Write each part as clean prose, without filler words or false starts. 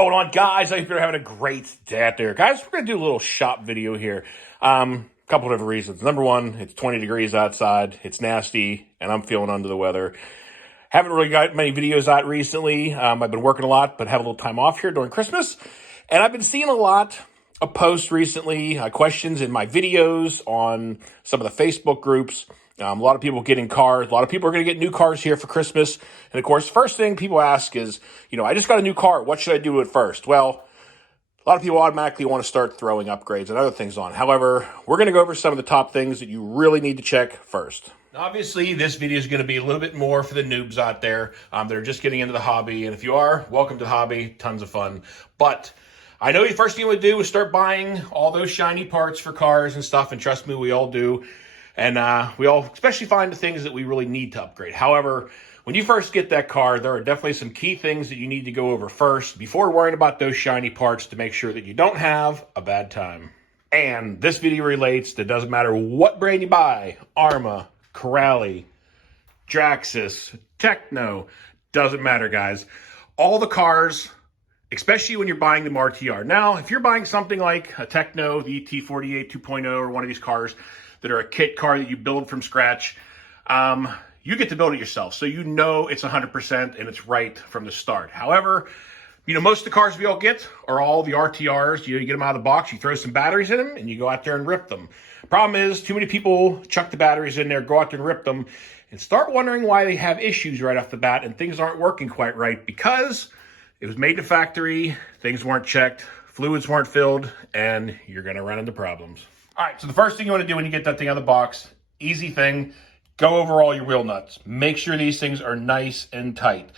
going on, guys? I hope you're having a great day out there. Guys, we're going to do a little shop video here. Couple of different reasons. Number one, it's 20 degrees outside. It's nasty, and I'm feeling under the weather. Haven't really got many videos out recently. I've been working a lot, but have a little time off here during Christmas. And I've been seeing a lot of posts recently, questions in my videos on some of the Facebook groups. A lot of people getting cars. A lot of people are going to get new cars here for Christmas. And of course, first thing people ask is, I just got a new car. What should I do with it first? Well, a lot of people automatically want to start throwing upgrades and other things on. However, we're going to go over some of the top things that you really need to check first. Obviously, this video is going to be a little bit more for the noobs out there that are just getting into the hobby. And if you are, welcome to the hobby. Tons of fun. But I know the first thing you would do is start buying all those shiny parts for cars and stuff. And trust me, we all do. And we all especially find the things that we really need to upgrade. However, when you first get that car, there are definitely some key things that you need to go over first before worrying about those shiny parts to make sure that you don't have a bad time. And this video relates to, doesn't matter what brand you buy, Arma, Corrali, Draxus, Techno, doesn't matter, guys. All the cars, especially when you're buying them RTR. Now, if you're buying something like a Techno, the ET48 2.0, or one of these cars that are a kit car that you build from scratch, you get to build it yourself. So you know it's 100% and it's right from the start. However, most of the cars we all get are all the RTRs. You get them out of the box, you throw some batteries in them, and you go out there and rip them. Problem is, too many people chuck the batteries in there, go out there and rip them, and start wondering why they have issues right off the bat and things aren't working quite right because it was made to factory, things weren't checked, fluids weren't filled, and you're going to run into problems. All right, so the first thing you want to do when you get that thing out of the box, easy thing, go over all your wheel nuts. Make sure these things are nice and tight.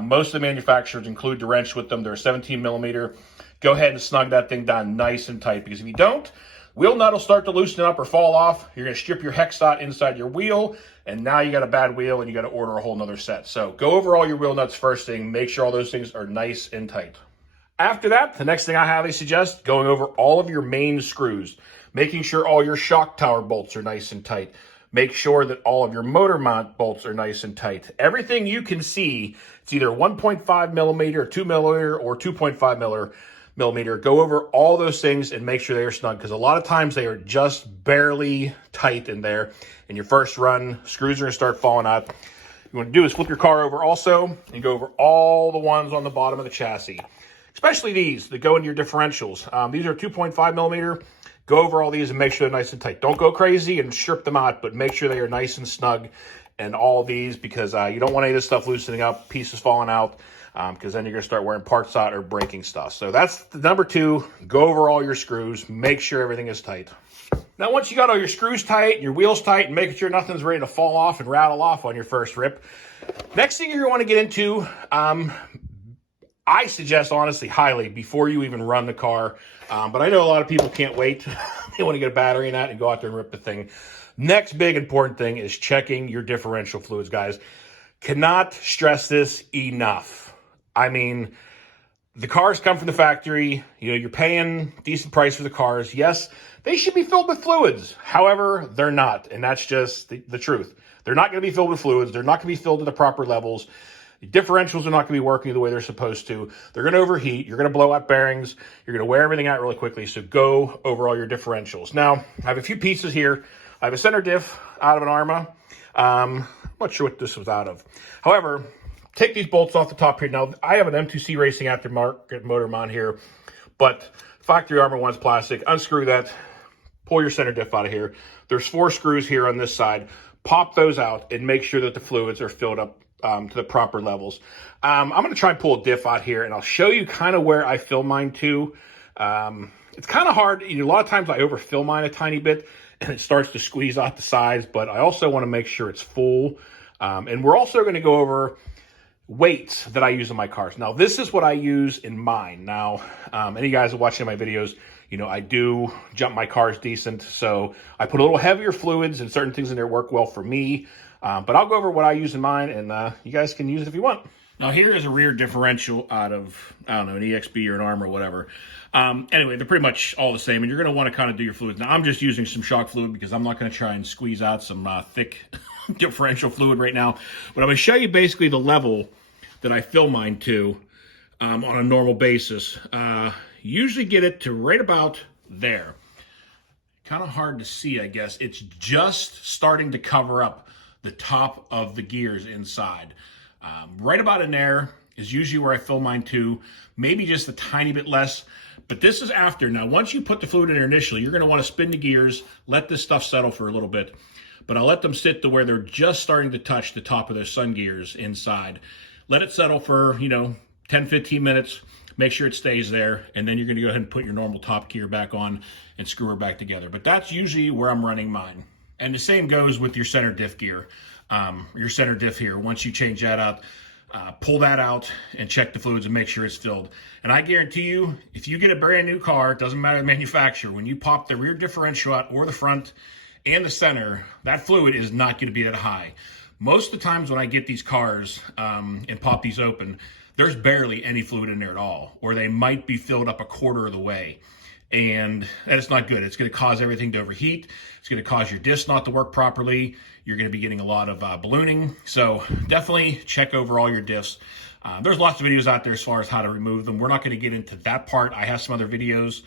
Most of the manufacturers include the wrench with them. They're 17 millimeter. Go ahead and snug that thing down nice and tight because if you don't, wheel nut will start to loosen up or fall off. You're going to strip your hex dot inside your wheel, and now you got a bad wheel and you got to order a whole nother set. So go over all your wheel nuts first thing. Make sure all those things are nice and tight. After that, the next thing I highly suggest, going over all of your main screws, making sure all your shock tower bolts are nice and tight. Make sure that all of your motor mount bolts are nice and tight. Everything you can see, it's either 1.5 millimeter, 2 millimeter, or 2.5 millimeter. Go over all those things and make sure they are snug because a lot of times they are just barely tight in there. In your first run, screws are going to start falling out. What you want to do is flip your car over also and go over all the ones on the bottom of the chassis, especially these that go into your differentials. These are 2.5 millimeter. Go over all these and make sure they're nice and tight. Don't go crazy and strip them out, but make sure they are nice and snug and all these because you don't want any of this stuff loosening up, pieces falling out, because then you're going to start wearing parts out or breaking stuff. So that's the number two. Go over all your screws. Make sure everything is tight. Now, once you got all your screws tight and your wheels tight and making sure nothing's ready to fall off and rattle off on your first rip, next thing you want to get into, I suggest, honestly, highly, before you even run the car, but I know a lot of people can't wait. They want to get a battery in that and go out there and rip the thing. Next big important thing is checking your differential fluids, guys. Cannot stress this enough. I mean, the cars come from the factory. You're paying decent price for the cars. Yes, they should be filled with fluids. However, they're not, and that's just the truth. They're not going to be filled with fluids. They're not going to be filled to the proper levels. The differentials are not going to be working the way they're supposed to. They're going to overheat. You're going to blow out bearings. You're going to wear everything out really quickly. So go over all your differentials. Now, I have a few pieces here. I have a center diff out of an Arma. I'm not sure what this was out of. However, take these bolts off the top here. Now, I have an M2C Racing aftermarket motor mount here, but factory Arma one's plastic. Unscrew that. Pull your center diff out of here. There's 4 screws here on this side. Pop those out and make sure that the fluids are filled up to the proper levels. I'm going to try and pull a diff out here, and I'll show you kind of where I fill mine to. It's kind of hard. A lot of times I overfill mine a tiny bit, and it starts to squeeze out the sides, but I also want to make sure it's full. And we're also going to go over weights that I use in my cars. Now, this is what I use in mine. Now, any guys that are watching my videos, I do jump my cars decent, so I put a little heavier fluids and certain things in there work well for me. But I'll go over what I use in mine, and you guys can use it if you want. Now, here is a rear differential out of, I don't know, an EXB or an Arma or whatever. Anyway, they're pretty much all the same, and you're going to want to kind of do your fluids. Now, I'm just using some shock fluid because I'm not going to try and squeeze out some thick differential fluid right now. But I'm going to show you basically the level that I fill mine to on a normal basis. Usually get it to right about there. Kind of hard to see, I guess. It's just starting to cover up the top of the gears inside. Right about in there is usually where I fill mine too, maybe just a tiny bit less, but this is after. Now, once you put the fluid in there initially, you're going to want to spin the gears, let this stuff settle for a little bit, but I'll let them sit to where they're just starting to touch the top of their sun gears inside. Let it settle for, 10, 15 minutes, make sure it stays there, and then you're going to go ahead and put your normal top gear back on and screw her back together. But that's usually where I'm running mine. And the same goes with your center diff gear. Your center diff here, once you change that out, pull that out and check the fluids and make sure it's filled. And I guarantee you, if you get a brand new car, it doesn't matter the manufacturer, when you pop the rear differential out or the front and the center, that fluid is not going to be that high. Most of the times when I get these cars and pop these open, there's barely any fluid in there at all, or they might be filled up a quarter of the way. And that is not good. It's going to cause everything to overheat. It's going to cause your disc not to work properly. You're going to be getting a lot of ballooning. So definitely check over all your diffs. There's lots of videos out there as far as how to remove them. We're not going to get into that part. I have some other videos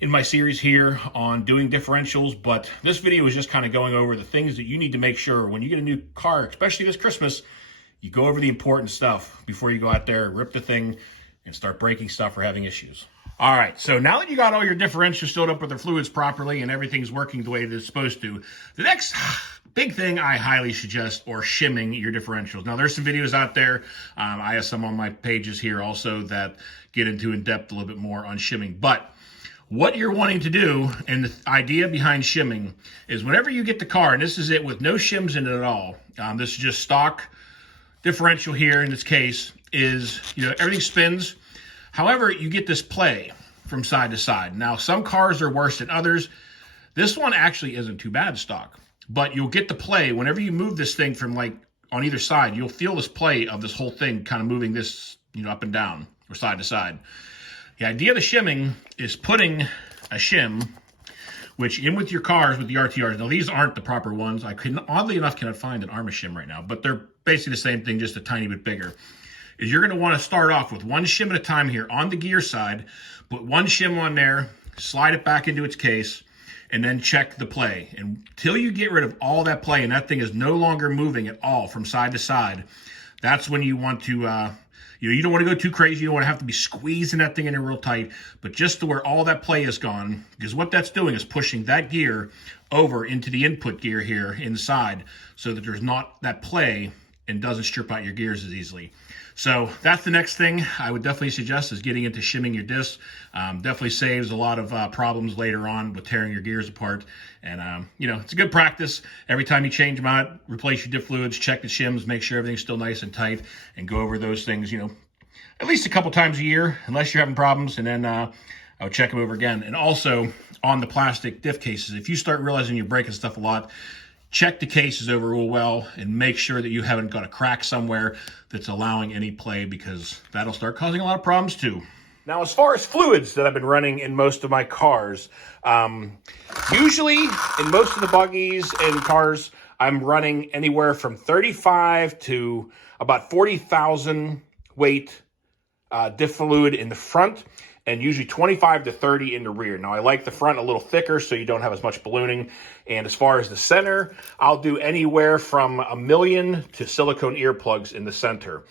in my series here on doing differentials, but this video is just kind of going over the things that you need to make sure when you get a new car, especially this Christmas, you go over the important stuff before you go out there, rip the thing, and start breaking stuff or having issues. All right, so now that you got all your differentials filled up with their fluids properly and everything's working the way it is supposed to, the next big thing I highly suggest or shimming your differentials. Now, there's some videos out there. I have some on my pages here also that get into in depth a little bit more on shimming. But what you're wanting to do, and the idea behind shimming, is whenever you get the car, and this is it with no shims in it at all, this is just stock differential here in this case, is, everything spins. However, you get this play from side to side. Now, some cars are worse than others. This one actually isn't too bad stock, but you'll get the play. Whenever you move this thing from on either side, you'll feel this play of this whole thing kind of moving this, up and down or side to side. The idea of the shimming is putting a shim, which in with your cars, with the RTRs. Now, these aren't the proper ones. I oddly enough, cannot find an Arma shim right now, but they're basically the same thing, just a tiny bit bigger. Is you're going to want to start off with one shim at a time here on the gear side, put one shim on there, slide it back into its case, and then check the play. Until you get rid of all that play and that thing is no longer moving at all from side to side, that's when you want to, you don't want to go too crazy. You don't want to have to be squeezing that thing in there real tight, but just to where all that play is gone, because what that's doing is pushing that gear over into the input gear here inside so that there's not that play and doesn't strip out your gears as easily. So that's the next thing I would definitely suggest, is getting into shimming your discs. Definitely saves a lot of problems later on with tearing your gears apart. And, it's a good practice. Every time you change them out, replace your diff fluids, check the shims, make sure everything's still nice and tight, and go over those things, at least a couple times a year, unless you're having problems. And then I would check them over again. And also on the plastic diff cases, if you start realizing you're breaking stuff a lot, check the cases over real well and make sure that you haven't got a crack somewhere that's allowing any play, because that'll start causing a lot of problems too. Now, as far as fluids that I've been running in most of my cars, usually in most of the buggies and cars, I'm running anywhere from 35 to about 40,000 weight diff fluid in the front, and usually 25 to 30 in the rear. Now, I like the front a little thicker so you don't have as much ballooning. And as far as the center, I'll do anywhere from 1 million to silicone earplugs in the center.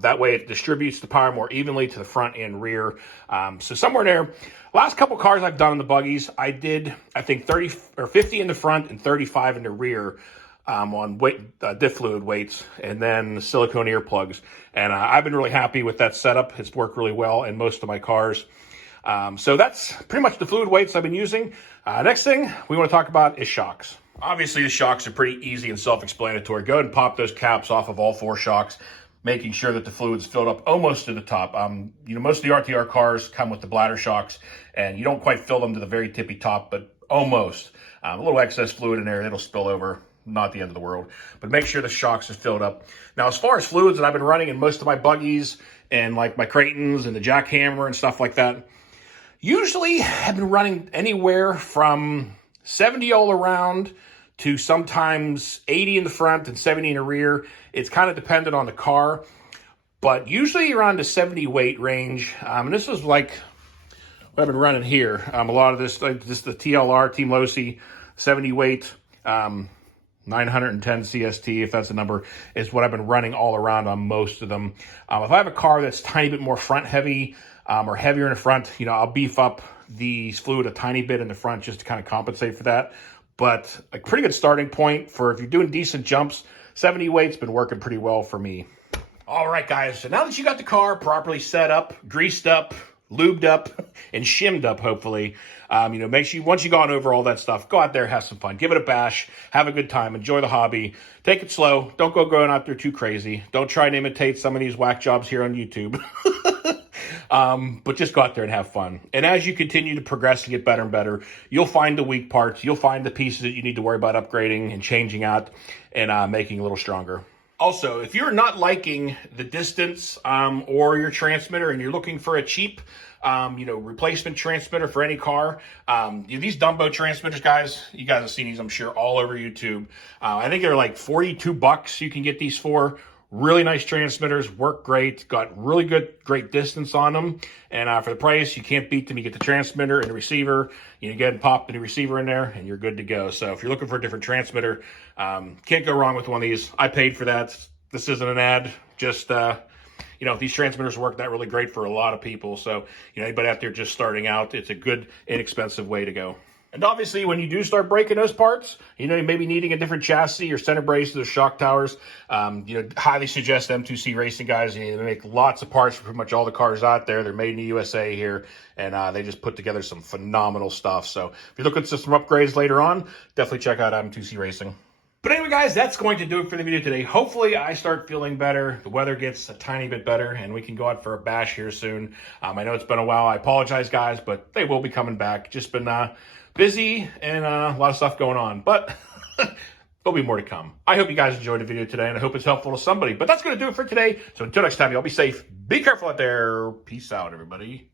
That way it distributes the power more evenly to the front and rear. So somewhere there, last couple cars I've done in the buggies, I did, I think 30 or 50 in the front and 35 in the rear. On diff fluid weights, and then silicone earplugs. And I've been really happy with that setup. It's worked really well in most of my cars. So that's pretty much the fluid weights I've been using. Next thing we want to talk about is shocks. Obviously, the shocks are pretty easy and self-explanatory. Go ahead and pop those caps off of all 4 shocks, making sure that the fluid's filled up almost to the top. Most of the RTR cars come with the bladder shocks, and you don't quite fill them to the very tippy top, but almost. A little excess fluid in there, it'll spill over. Not the end of the world, but make sure the shocks are filled up. Now, as far as fluids that I've been running in most of my buggies and like my Creightons and the jackhammer and stuff like that, usually I've been running anywhere from 70 all around to sometimes 80 in the front and 70 in the rear. It's kind of dependent on the car. but usually around the 70 weight range. And this is like what I've been running here. A lot of this, like this, the TLR, Team Losi, 70 weight, 910 CST, if that's a number, is what I've been running all around on most of them. If I have a car that's a tiny bit more front heavy or heavier in the front, you know, I'll beef up the fluid a tiny bit in the front just to kind of compensate for that. But a pretty good starting point for if you're doing decent jumps, 70 weight's been working pretty well for me. All right, guys, so now that you got the car properly set up, greased up, lubed up, and shimmed up, hopefully, you know, make sure once you've gone over all that stuff, go out there, have some fun, give it a bash, have a good time, enjoy the hobby, take it slow, don't go going out there too crazy, don't try and imitate some of these whack jobs here on YouTube. But just go out there and have fun. And as you continue to progress and get better and better, you'll find the weak parts. You'll find the pieces that you need to worry about upgrading and changing out and making a little stronger. Also, if you're not liking the distance or your transmitter and you're looking for a cheap, you know, replacement transmitter for any car, these Dumbo transmitters, guys, you guys have seen these, I'm sure, all over YouTube. I think they're like $42 you can get these for. Really nice transmitters, work great, got really great distance on them. And for the price, you can't beat them. You get the transmitter and the receiver. You get and pop the receiver in there, and you're good to go. So if you're looking for a different transmitter, can't go wrong with one of these. I paid for that. This isn't an ad. Just, you know, these transmitters work that really great for a lot of people. So, you know, anybody out there just starting out, it's a good, inexpensive way to go. And obviously, when you do start breaking those parts, you know, you may be needing a different chassis or center braces or shock towers. You know, highly suggest M2C Racing, guys. You know, they make lots of parts for pretty much all the cars out there. They're made in the USA here, and they just put together some phenomenal stuff. So if you're looking for some upgrades later on, definitely check out M2C Racing. But anyway, guys, that's going to do it for the video today. Hopefully, I start feeling better. The weather gets a tiny bit better, and we can go out for a bash here soon. I know it's been a while. I apologize, guys, but they will be coming back. Just been busy and a lot of stuff going on, but there'll be more to come. I hope you guys enjoyed the video today, and I hope it's helpful to somebody. But that's going to do it for today. So until next time, y'all be safe. Be careful out there. Peace out, everybody.